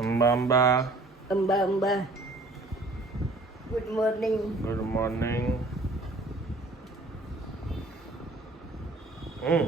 Amba Amba Amba Amba good morning good morning હમ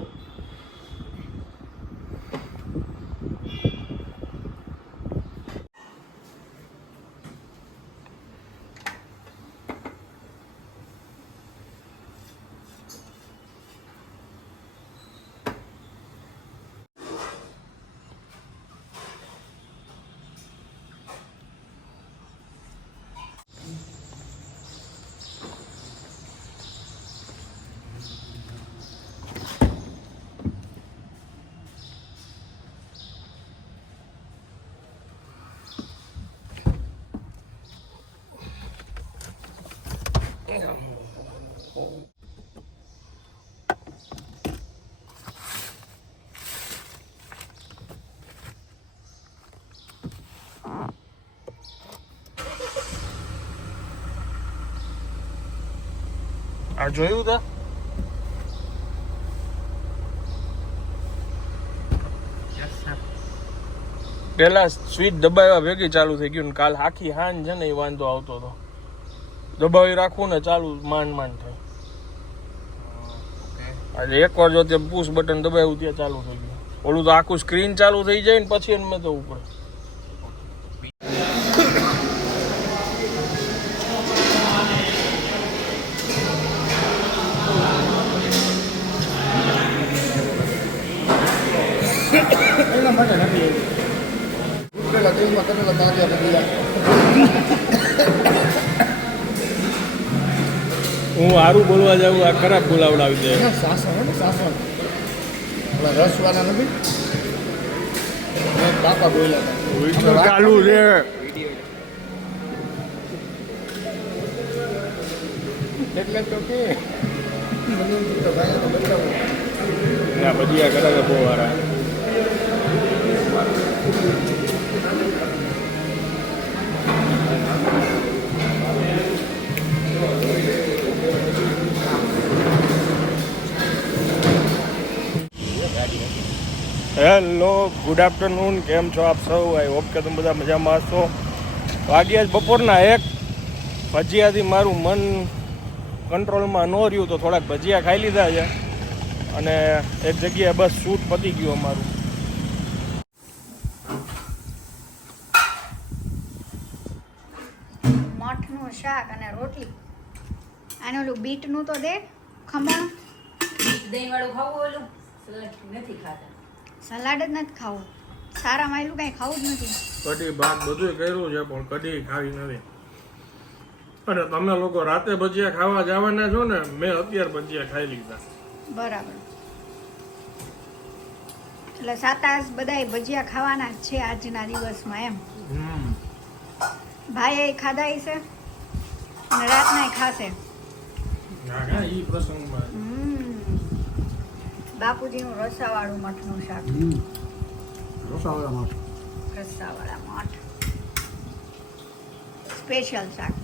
આ જોયું તા? પેલા સ્વીચ દબાવ્યા ભેગી ચાલુ થઈ ગયું ને કાલ આખી હાન છે ને એ વાંધો આવતો હતો દબાવી રાખવું ને ચાલુ માંડ માંડ થાય. આજે એક વાર જો તે પુશ બટન દબાવ્યું ત્યાં ચાલુ થઈ ગયું. ઓલું તો આખું સ્ક્રીન ચાલુ થઈ જાય ને પછી એને મેં તો ઉપર. હું સારું બોલવા જાઉં આ ખરાબ બોલાવડાવી દે સાસણ હે ને સાસણ. પેલા રસવાળા નથી? મેં બાપા બોલ્યા ચાલુ છે. એટલે તો કે થયું આ કરાવે બહુ વાળા હેલો ગુડ આફ્ટરનૂન કેમ છો આપ સૌ? આઈ હોપ કે તમે બધા મજામાં હશો. વાગ્યા જ બપોરના એક ભજીયાથી મારું મન કંટ્રોલમાં ન રહ્યું, તો થોડાક ભજીયા ખાઈ લીધા છે. અને એક જગ્યાએ બસ શૂટ પતી ગયું અમારું મઠનું શાક અને રોટલી. આને ઓલું બીટનું તો દે ખમણ. દહીંવાળું ખાવું ઓલું? નથી ખાતા. સલાડ જ નથી ખાવું. સારા માયલું કાંઈ ખાવું જ નથી. કઢી ભાત બધું કર્યું છે પણ કઢી ખાવી નથી. અને તમે લોકો રાતે ભજીયા ખાવા જવાના છો ને મેં અત્યારે ભજીયા ખાઈ લીધા. બરાબર. એટલે સાતાસ બધાય ભજીયા ખાવાના છે આજના દિવસમાં એમ. હમ. ભાઈએ ખાધા છે અને રાતના ખાશે. બાપુજીનું રસાવાળું મઠનું શાક. રસાવાળા માટે રસાવાળા મઠ. સ્પેશિયલ શાક.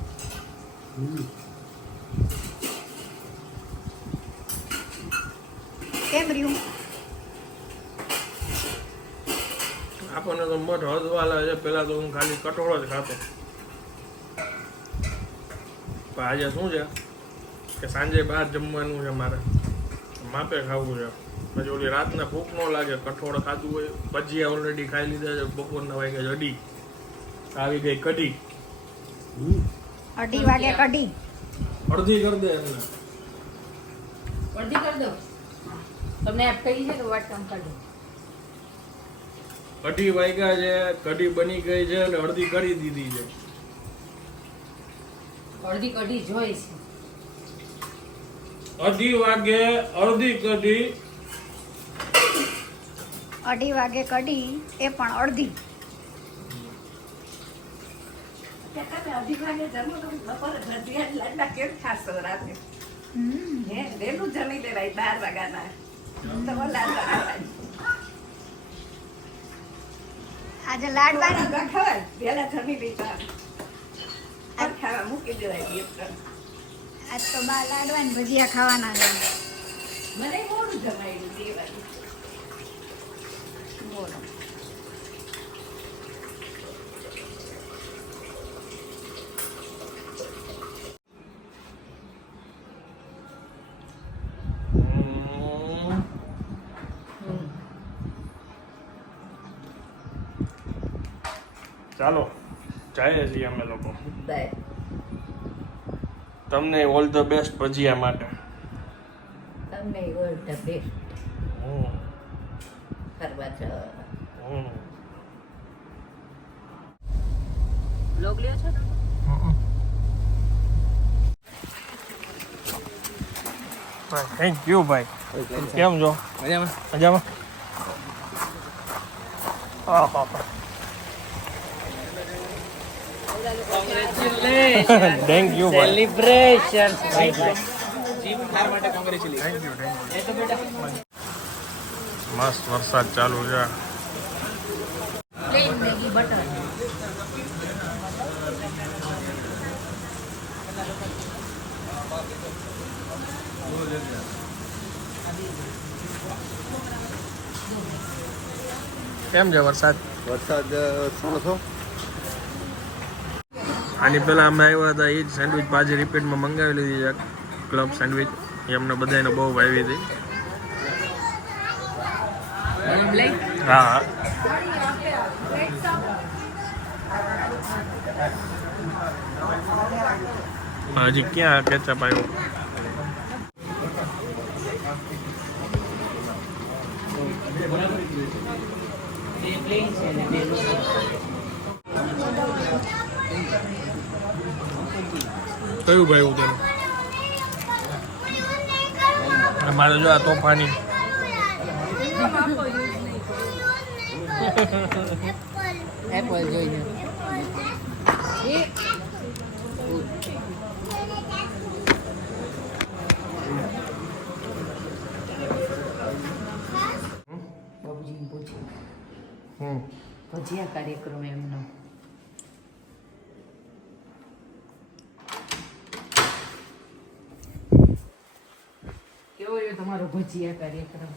કેમ રહ્યું? આપણને તો મઠ હદવાલા છે પેલા તો હું ખાલી કટોળો જ ખાતો. પણ આજે શું છે કે સાંજે બહાર જમવાનું છે મારે. માપે ખાવું છે. પછી ઓલી રાતને ભૂખ ન લાગે કઠોળ ખાધું હોય ભજીયા ઓલરેડી ખાઈ લીધા છે બપોરના વાગે અઢી. આવી ગઈ કઢી. અઢી વાગે કઢી. અડધી કરી દે એમને. અડધી કરી દો. તમને એપ કહી છે કે વાટકામ કાઢો? અઢી વાગ્યા છે કઢી બની ગઈ છે અને અડધી કરી દીધી છે. અડધી કઢી જોઈ છે. અઢી વાગે અડધી કઢી. અઢી વાગે કઢી એ પણ અડધી. અઢી વાગે જમો તો બપોરે ભજીયા લાડવા કેમ ખાશો રાતે હમ. હે વહેલું જમી લેવાય બાર વાગ્યાના. તો લાડવા આજે લાડવા ખબર વહેલા જમી લીધા. લાડવા મૂકી દેવાય બે આજ તો બા લાડવા ને ભજીયા ખાવાના છે. મને મોડું જમાયું દેવાનું ચાલો જય અમે લોકો. બાય. તમને ઓલ ધ બેસ્ટ ભજીયા માટે. તમને ઓલ ધ બેસ્ટ હમ, ફરવા જાઓ. લોગ લ્યો છો થેન્ક યુ ભાઈ કેમ છો? મજામાં? મજામાં? હા હા thank you celebration thank you thank you મસ્ત વરસાદ ચાલુ છે. કેમ છે વરસાદ? વરસાદ ત્રણસો આની પહેલાં અમે આવ્યા હતા, એ જ સેન્ડવિચ પાછી રિપીટમાં મંગાવી લીધી છે. ક્લબ સેન્ડવિચ એ અમને બધાને બહુ ભાવી હતી. હા. હજી ક્યાં કેચઅપ આવ્યો? કયું ભાઈ તેનું મારે જો આ તોફાની. એપલ હમ. ભજીયા કાર્યક્રમ એમનો. તમારો ભજીયા કાર્યક્રમ.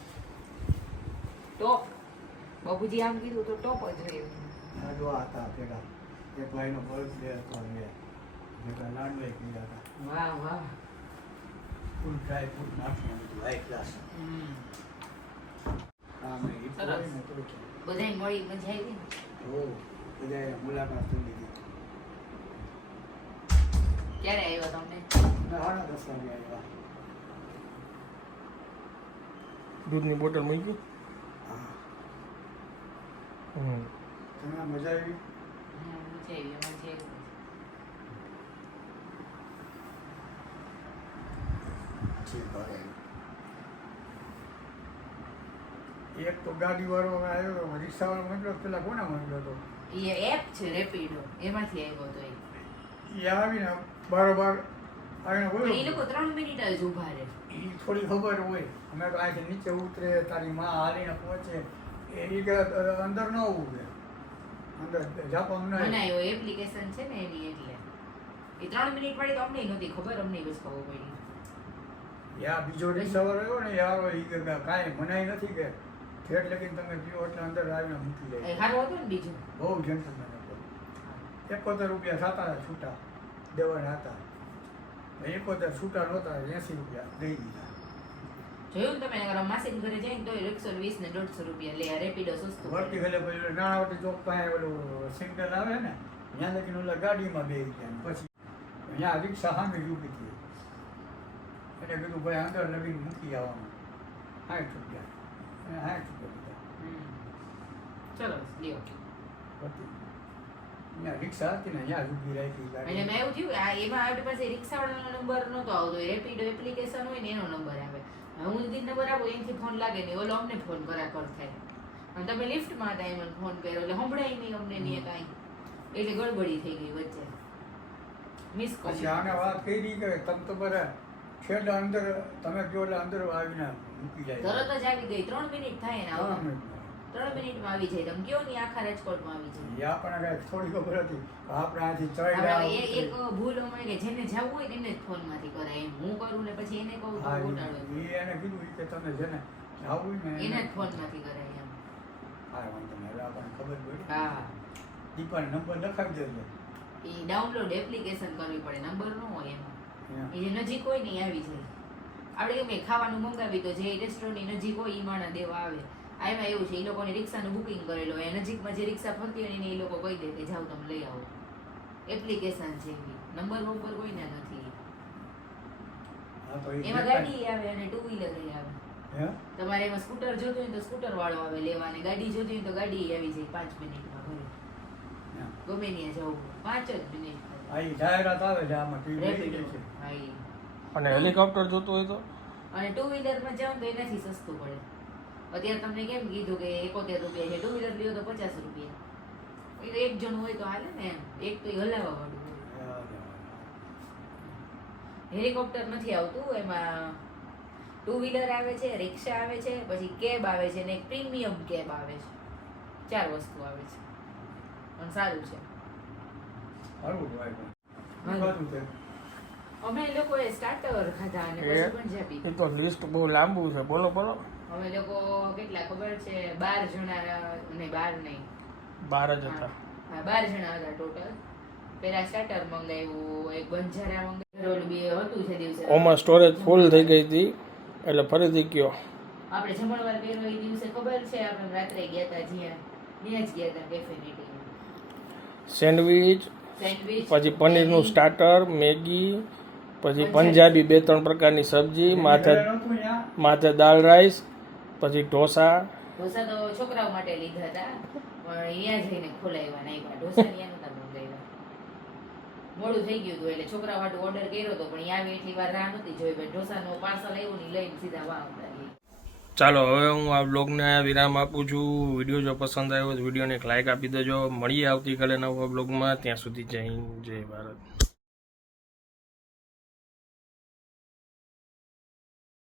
ટોપ બાબુજી આમ કીધું તો ટોપ જ રહ્યું. હતા પેલા. એક ભાઈનો બર્થડે હતો ને જેટલા લાડવાઈ કર્યા હતા. વાહ વાહ. ફૂલ ડ્રાય ફૂડ નાખીને બધું હાઈ ક્લાસ બધાય મળી મજા આવી ને? બધાએ મુલાકાત લીધી. ક્યારે આવ્યો અને સાડા દસ વાગે આવ્યા. દૂધની બોટલ મૂકી હમ. મજા આવી હા, મજા આવી. મજા આવી એક તો ગાડી વાળો આવ્યો હતો રિક્ષા વાળો તો પેલા કોના મોકલ્યો હતો? એ એપ છે રેપિડો એમાંથી આવ્યો હતો એ આવીને બારોબાર થોડી ખબર હોય. અમે તો આજે નીચે ઉતરે તારી માં હાલીને પહોંચે. એ કે અંદર ન ઉભે અંદર જાપમ ન બનાવ્યો એપ્લિકેશન છે ને એની એટલે. એ ત્રણ મિનિટ વાળી તો અમને નહોતી ખબર અમને બસ ખબર પડી. યા બીજો રિસવર આવ્યો ને યાર એ કે કાંઈ મનાય નથી કે. ઠેઠ લગીને તમે પીઓ એટલે અંદર આવીને મૂકી જાય. સારું હતું ને બીજું? બહુ જેન્ટલમેન હતો. એકોતેર રૂપિયા થતા છૂટા. દેવાના હતા. એકોતેર છૂટા નહોતા એંસી રૂપિયા દઈ દીધા. જોયું તમે અગર માસી ઘરે જઈને તો એકસો વીસ ને દોઢસો રૂપિયા લે રેપિડો સસ્તું વર્તી ભલે પછી નાણાવટી ચોક પાસે ઓલું સિગ્નલ આવે ને ત્યાં લગીને ઓલા ગાડીમાં બે ગયા પછી અહીંયા રિક્ષા સામે ઊભી હતી એટલે કીધું ભાઈ અંદર લગીને મૂકી આવવાનું. સાઠ રૂપિયા. અને સાઠ રૂપિયા હમ. ચલો લ્યો. રિક્ષા હતી ને અહીંયા જ ઊભી રાખી એટલે મેં એવું થયું આ એમાં આપણી પાસે રિક્ષાવાળાનો નંબર નહોતો આવતો. રેપિડો એપ્લિકેશન હોય ને એનો નંબર આવે. હું દીદી નંબર આપો એનથી ફોન લાગે નહીં. ઓલો અમને ફોન કરા કર થાય. અને તમે લિફ્ટમાં હતા એમને ફોન કર્યો. એટલે સંભળાય નહીં અમને નહીં કાંઈ. એટલે ગડબડી થઈ ગઈ વચ્ચે. મિસ પછી આને વાત કરી કે તમે તો બરા છેલ્લા અંદર તમે એટલે અંદર આવીને મૂકી જાય. તરત જ આવી ગઈ. ત્રણ મિનિટ થાય ને ત્રણ મિનિટમાં. આવી જાય તમે કયો નહીં આખા રાજકોટમાં આવી જાય. એ આપણને કાંઈ થોડી ખબર હતી. આપણે અહીંથી હવે એક ભૂલ અમારી કે જેને જવું હોય એને જ ફોનમાંથી કરાય. એમ હું કરું ને પછી એને કહું તો હા, ઈ- ઈ એને કીધું કે તમે છે ને ને એને જ ફોનમાંથી કરાય એમ. હા વાંધો નહીં. હવે આપણને ખબર પડી. હા. દીપાને નંબર લખાવી દેજો. એ ડાઉનલોડ એપ્લિકેશન કરવી પડે. નંબર નો હોય એમાં. એ નજીક હોય ને આવી જાય. આપણે કેમ ખાવાનું મંગાવી તો જે રેસ્ટોરન્ટની નજીક હોય એ માણા દેવા આવે. આમાં એવું છે એ લોકોને રિક્ષાનું બુકિંગ કરેલું હોય નજીકમાં જે રિક્ષા ફરતી હોય ને એને એ લોકો કહી દે કે જાઓ તમે લઈ આવો. એપ્લિકેશન છે એવી. નંબર નંબર કોઈને નથી. હા તો એ એમાં ગાડી આવે અને ટુ વ્હીલર આવે. તમારે એમાં સ્કૂટર જોતું હોય ને તો સ્કૂટર વાળો આવે લેવા અને ગાડી જોતી હોય તો ગાડી આવી જાય પાંચ મિનિટમાં ઘરે. ગમે ત્યાં જવું પાંચ જ મિનિટ. આ જાહેરાત આવે છે આમાં ટીવી છે. હા ઈ. અને હેલિકોપ્ટર જોતું હોય તો? અને ટુ વ્હીલરમાં જાવ તો એનાથી સસ્તું પડે. અત્યારે તમને કેમ કીધું કે એકોતેર રૂપિયા છે? ટુ વ્હીલર લ્યો તો પચાસ રૂપિયા. એ તો એક જણ હોય તો હાલે ને એમ. એક તો હલાવવા વાળું હેલિકોપ્ટર નથી આવતું એમાં ટુ વ્હીલર આવે છે રિક્ષા આવે છે પછી કેબ આવે છે ને એક પ્રીમિયમ કેબ આવે છે. ચાર વસ્તુ આવે છે. પણ સારું છે. પણ. અમે લોકોએ સ્ટાર્ટર ખાધા અને પછી પંજાબી. એ તો લિસ્ટ બહુ લાંબુ છે. બોલો બોલો. અમે લોકો કેટલા ખબર છે બાર જણા નહીં બાર નહીં. બાર જ હતા. હા બાર જણા હતા ટોટલ પેલા સ્ટાર્ટર મંગાવ્યું એક બંજારા મંગાવ્યું બે હતું છે દિવસે. ઓમાં સ્ટોરેજ ફૂલ થઈ ગઈ હતી એટલે ફરીથી કયો. આપણે જમણવાર કર્યો એ દિવસે ખબર છે આપણે રાત્રે ગયા હતા જ્યાં. ત્યાં જ ગયા હતા કેફેનેટી સેન્ડવિચ સેન્ડવિચ પછી પનીરનું સ્ટાર્ટર મેગી પછી પંજાબી. બે ત્રણ પ્રકારની સબ્જી માથે? માથે દાળ રાઈસ પછી ઢોસા. ઢોસા તો છોકરાઓ માટે લીધા હતા. પણ અહીંયા જઈને ખોલાવ્યા નહીં. ઢોસા નતા મંગાવ્યા મોડું થઈ ગયું હતું એટલે છોકરા માટે ઓર્ડર કર્યો હતો પણ અહીંયા આવી એટલી વાર રાહ નહોતી જોઈ. ભાઈ ઢોસાનો પાર્સલ આવ્યું ને લઈને સીધા વાહ ચાલો હવે હું આ બ્લોગને વિરામ આપું છું. વીડિયો જો પસંદ આવ્યો તો વિડીયોને એક લાઇક આપી દેજો. મળીએ આવતીકાલે નવા બ્લોગમાં ત્યાં સુધી જય જય ભારત.